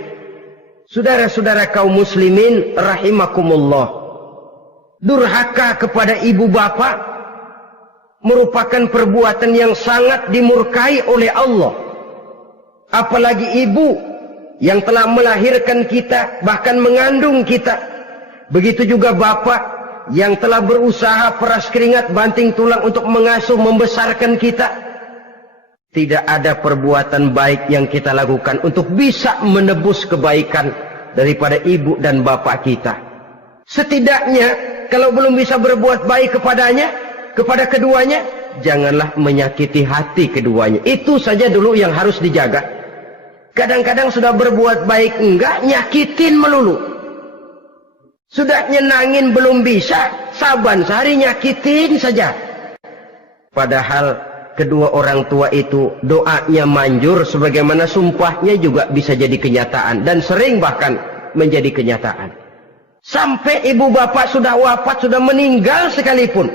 Saudara-saudara kaum muslimin rahimakumullah, durhaka kepada ibu bapak merupakan perbuatan yang sangat dimurkai oleh Allah. Apalagi ibu yang telah melahirkan kita, bahkan mengandung kita. Begitu juga bapak yang telah berusaha peras keringat banting tulang untuk mengasuh membesarkan kita. Tidak ada perbuatan baik yang kita lakukan untuk bisa menebus kebaikan daripada ibu dan bapak kita. Setidaknya kalau belum bisa berbuat baik kepadanya, kepada keduanya, janganlah menyakiti hati keduanya. Itu saja dulu yang harus dijaga. Kadang-kadang sudah berbuat baik enggak, nyakitin melulu. Sudah nyenangin belum bisa, saban sehari nyakitin saja. Padahal kedua orang tua itu doanya manjur, sebagaimana sumpahnya juga bisa jadi kenyataan. Dan sering bahkan menjadi kenyataan. Sampai ibu bapak sudah wafat, sudah meninggal sekalipun,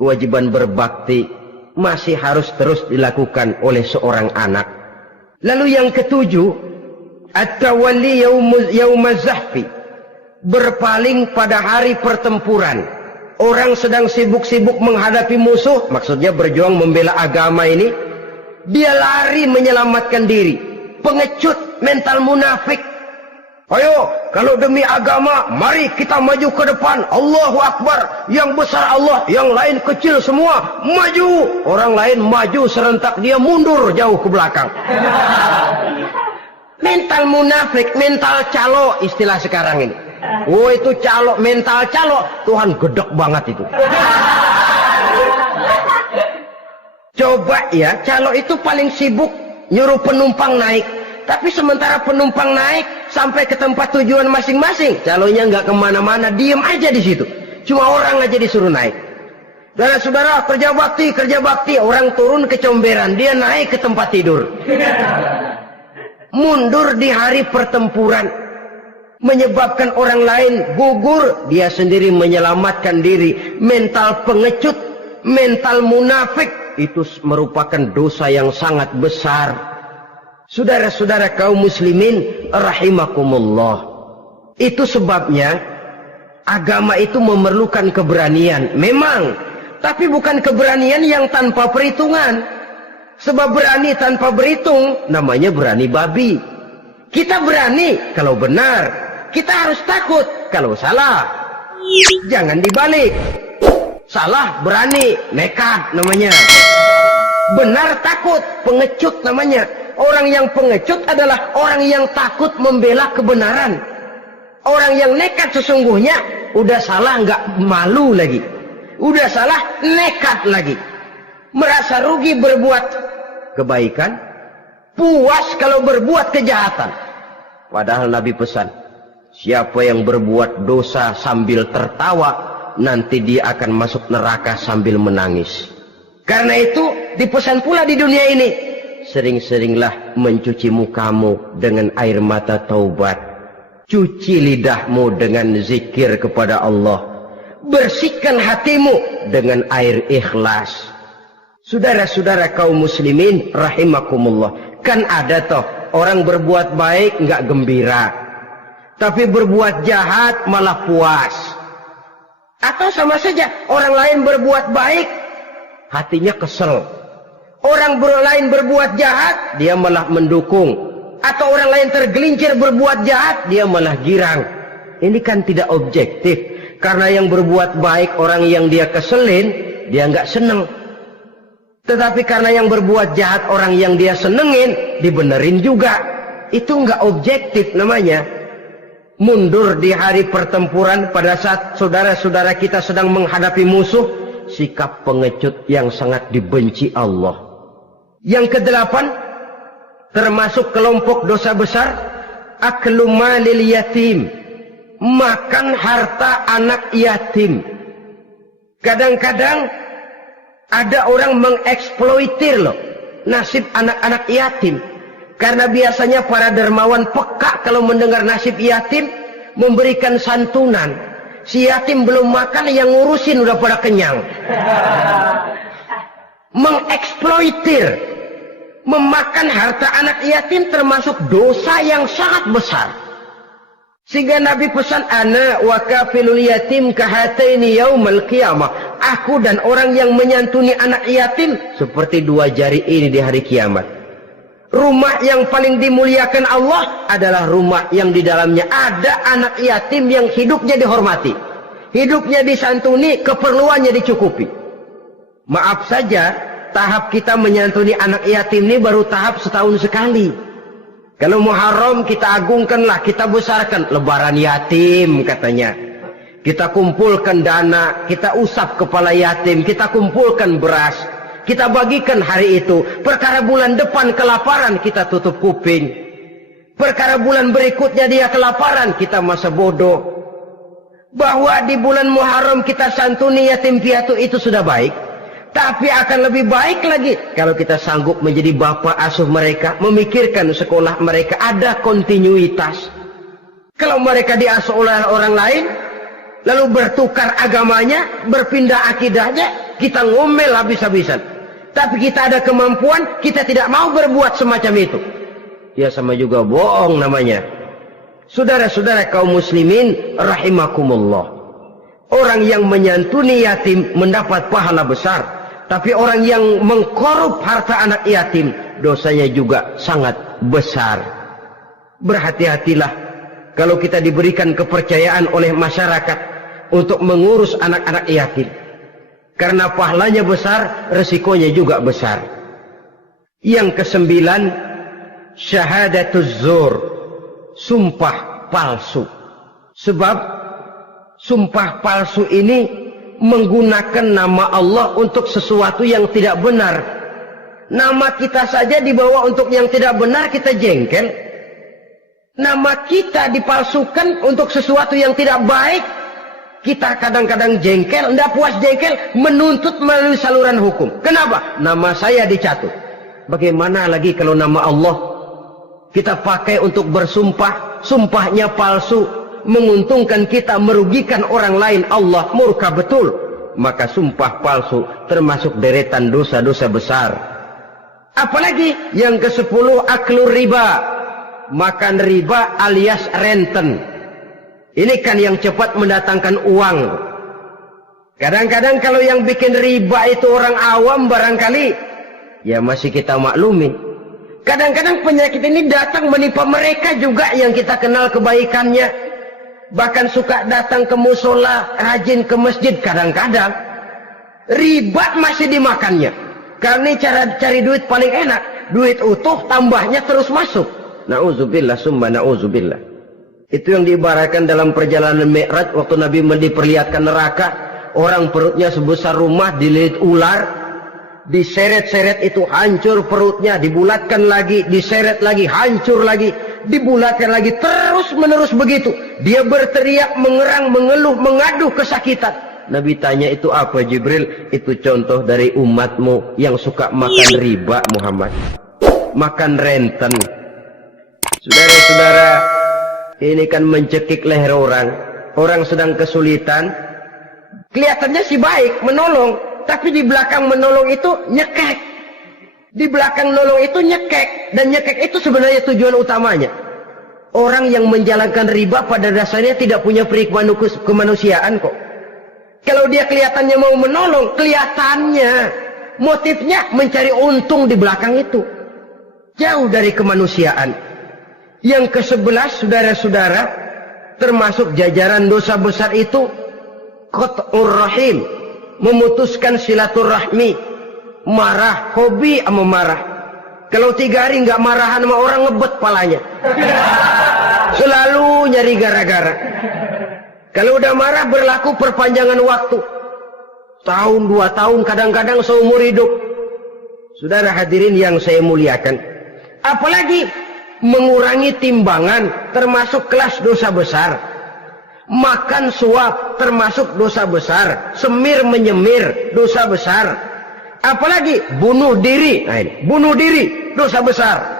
kewajiban berbakti masih harus terus dilakukan oleh seorang anak. Lalu yang ketujuh, at-tawalli yaumaz zahfi, berpaling pada hari pertempuran. Orang sedang sibuk-sibuk menghadapi musuh, maksudnya berjuang membela agama ini, dia lari menyelamatkan diri. Pengecut, mental munafik. Ayo, kalau demi agama, mari kita maju ke depan. Allahu Akbar. Yang besar Allah, yang lain kecil semua. Maju. Orang lain maju serentak, dia mundur jauh ke belakang. Mental munafik, mental calo istilah sekarang ini. Oh, itu calo, mental calo. Tuhan gedek banget itu. Coba ya, calo itu paling sibuk nyuruh penumpang naik. Tapi sementara penumpang naik sampai ke tempat tujuan masing-masing, calonya nggak kemana-mana, diem aja di situ. Cuma orang aja disuruh naik. Saudara-saudara, kerja bakti, orang turun ke comberan, dia naik ke tempat tidur. Mundur di hari pertempuran, menyebabkan orang lain gugur, dia sendiri menyelamatkan diri. Mental pengecut, mental munafik, itu merupakan dosa yang sangat besar. Saudara-saudara kaum muslimin rahimakumullah. Itu sebabnya agama itu memerlukan keberanian. Memang, tapi bukan keberanian yang tanpa perhitungan. Sebab berani tanpa berhitung namanya berani babi. Kita berani kalau benar, kita harus takut kalau salah. Jangan dibalik. Salah berani, nekat namanya. Benar takut, pengecut namanya. Orang yang pengecut adalah orang yang takut membela kebenaran. Orang yang nekat sesungguhnya udah salah nggak malu lagi. Udah salah nekat lagi. Merasa rugi berbuat kebaikan, puas kalau berbuat kejahatan. Padahal Nabi pesan, siapa yang berbuat dosa sambil tertawa, nanti dia akan masuk neraka sambil menangis. Karena itu dipesan pula di dunia ini, sering-seringlah mencuci mukamu dengan air mata taubat. Cuci lidahmu dengan zikir kepada Allah. Bersihkan hatimu dengan air ikhlas. Saudara-saudara kaum muslimin rahimakumullah. Kan ada toh orang berbuat baik nggak gembira, tapi berbuat jahat malah puas. Atau sama saja orang lain berbuat baik, hatinya kesel. Orang lain berbuat jahat, dia malah mendukung. Atau orang lain tergelincir berbuat jahat, dia malah girang. Ini kan tidak objektif. Karena yang berbuat baik, orang yang dia keselin, dia nggak seneng. Tetapi karena yang berbuat jahat, orang yang dia senengin, dibenerin juga. Itu nggak objektif namanya. Mundur di hari pertempuran pada saat saudara-saudara kita sedang menghadapi musuh, sikap pengecut yang sangat dibenci Allah. Yang kedelapan, termasuk kelompok dosa besar, aklu malil yatim, makan harta anak yatim. Kadang-kadang ada orang mengeksploitir loh nasib anak-anak yatim. Karena biasanya para dermawan peka kalau mendengar nasib yatim, memberikan santunan. Si yatim belum makan, yang ngurusin udah pada kenyang. Mengeksploitir, memakan harta anak yatim termasuk dosa yang sangat besar. Sehingga Nabi pesan, ana wa kafilul yatim kahataini yaumal qiyamah. Aku dan orang yang menyantuni anak yatim seperti dua jari ini di hari kiamat. Rumah yang paling dimuliakan Allah adalah rumah yang di dalamnya ada anak yatim yang hidupnya dihormati, hidupnya disantuni, keperluannya dicukupi. Maaf saja, tahap kita menyantuni anak yatim ini baru tahap setahun sekali. Kalau Muharram kita agungkanlah, kita besarkan. Lebaran yatim katanya. Kita kumpulkan dana, kita usap kepala yatim, kita kumpulkan beras, kita bagikan hari itu. Perkara bulan depan kelaparan, kita tutup kuping. Perkara bulan berikutnya dia kelaparan, kita masa bodoh. Bahwa di bulan Muharram kita santuni yatim piatu itu sudah baik. Tapi akan lebih baik lagi kalau kita sanggup menjadi bapak asuh mereka, memikirkan sekolah mereka, ada kontinuitas. Kalau mereka diasuh oleh orang lain, lalu bertukar agamanya, berpindah akidahnya, kita ngomel habis-habisan. Tapi kita ada kemampuan, kita tidak mau berbuat semacam itu. Ya sama juga bohong namanya. Saudara-saudara kaum muslimin rahimakumullah. Orang yang menyantuni yatim mendapat pahala besar. Tapi orang yang mengkorup harta anak yatim, dosanya juga sangat besar. Berhati-hatilah kalau kita diberikan kepercayaan oleh masyarakat untuk mengurus anak-anak yatim. Karena pahalanya besar, resikonya juga besar. Yang kesembilan, syahadatuz zur, sumpah palsu. Sebab sumpah palsu ini menggunakan nama Allah untuk sesuatu yang tidak benar. Nama kita saja dibawa untuk yang tidak benar, kita jengkel. Nama kita dipalsukan untuk sesuatu yang tidak baik, kita kadang-kadang jengkel, tidak puas jengkel, menuntut melalui saluran hukum. Kenapa? Nama saya dicatut. Bagaimana lagi kalau nama Allah kita pakai untuk bersumpah, sumpahnya palsu, menguntungkan kita, merugikan orang lain, Allah murka betul. Maka sumpah palsu termasuk deretan dosa-dosa besar. Apalagi yang ke-10, aklur riba, makan riba alias renten. Ini kan yang cepat mendatangkan uang. Kadang-kadang kalau yang bikin riba itu orang awam barangkali, ya masih kita maklumi. Kadang-kadang penyakit ini datang menimpa mereka juga yang kita kenal kebaikannya. Bahkan suka datang ke musola, rajin ke masjid. Kadang-kadang riba masih dimakannya. Karena cara cari duit paling enak. Duit utuh tambahnya terus masuk. Na'udzubillah summa na'udzubillah. Itu yang diibaratkan dalam perjalanan Mi'raj waktu Nabi diperlihatkan neraka. Orang perutnya sebesar rumah dililit ular, diseret-seret itu hancur perutnya, dibulatkan lagi, diseret lagi, hancur lagi, dibulatkan lagi, terus menerus begitu. Dia berteriak, mengerang, mengeluh, mengaduh kesakitan. Nabi tanya, itu apa Jibril? Itu contoh dari umatmu yang suka makan riba Muhammad, makan renten. Saudara-saudara, ini kan mencekik leher orang. Orang sedang kesulitan, kelihatannya sih baik, menolong. Tapi di belakang menolong itu nyekek. Di belakang nolong itu nyekek. Dan nyekek itu sebenarnya tujuan utamanya. Orang yang menjalankan riba pada dasarnya tidak punya perikman kemanusiaan kok. Kalau dia kelihatannya mau menolong, kelihatannya motifnya mencari untung di belakang itu. Jauh dari kemanusiaan. Yang ke-11, saudara-saudara, termasuk jajaran dosa besar itu qat'ur rahim, memutuskan silaturahmi. Marah, hobi sama marah. Kalau 3 hari nggak marahan sama orang, ngebet palanya. Selalu nyari gara-gara. Kalau udah marah berlaku perpanjangan waktu. Tahun, 2 tahun, kadang-kadang seumur hidup. Saudara hadirin yang saya muliakan. Apalagi mengurangi timbangan termasuk kelas dosa besar. Makan suap termasuk dosa besar. Semir menyemir dosa besar. Apalagi bunuh diri. Nah ini, bunuh diri dosa besar.